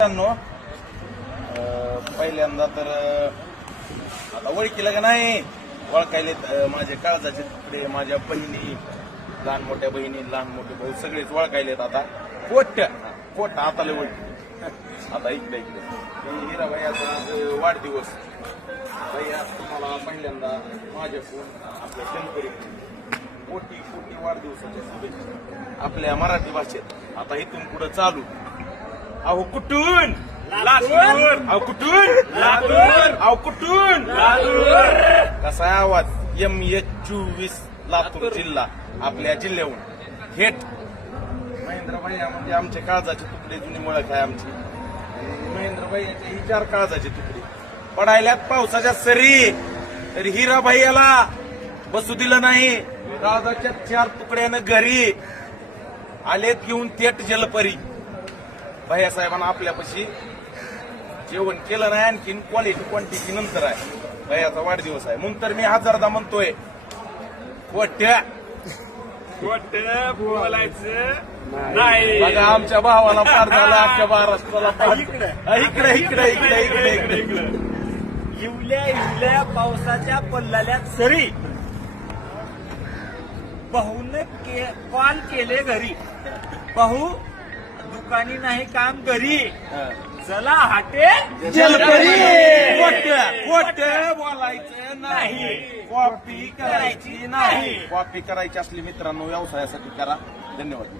मित्रांनो, पहिल्यांदा तर आता ओळखीला का नाही ओळखायले माझे काळजाचे तुकडे, माझ्या बहिणी, लहान मोठ्या बहिणी, लहान मोठे भाऊ सगळेच ओळखायलेत. आता कोट आता लय ओळखी. आता इकडे हिराबाईचा आज वाढदिवस. भैया तुम्हाला पहिल्यांदा माझ्याकडून आपल्या शेतकरी कोटी वाढदिवसाच्या शुभेच्छा आपल्या मराठी भाषेत. आता इथून पुढे चालू. अहो कुठून लातूर, अहो कुठून लातूर, अहो कुठून लातूर. कसा आहे आवाज? MH24 लातूर जिल्हा आपल्या जिल्ह्याहून थेट महेंद्र भैया म्हणजे आमचे काळजाचे तुकडे, जुनी ओळख आहे आमची. महेंद्र भैयाचे ही 4 काळजाचे तुकडे पडायल्यात पावसाच्या सरी, तरी हिरा भैयाला बसू दिलं नाही. काळजाच्या 4 तुकड्यानं घरी आलेत घेऊन थेट जलपरी. भैया साहेबांना आपल्यापाशी जेवण केलं नाही, आणखीन क्वांटिटी नंतर आहे. भैयाचा वाढदिवस आहे म्हणून तर मी हजारदा म्हणतोय खोट बोलायचं नाही. बघा आमच्या भावाला पार झाला, अख्ख्या महाराष्ट्राला पार. इकडे इकडे इकडे इकडे इकडे इवल्या पावसाच्या पल्लाल्यात सरी भाऊने कॉल केले घरी. भाऊ दुकानी नाही काम घरी, चला हाटे जलपरी. खोट बोलायचं नाही, कॉपी करायची नाही. कॉपी करायची असली मित्रांनो व्यवसायासाठी करा. धन्यवाद.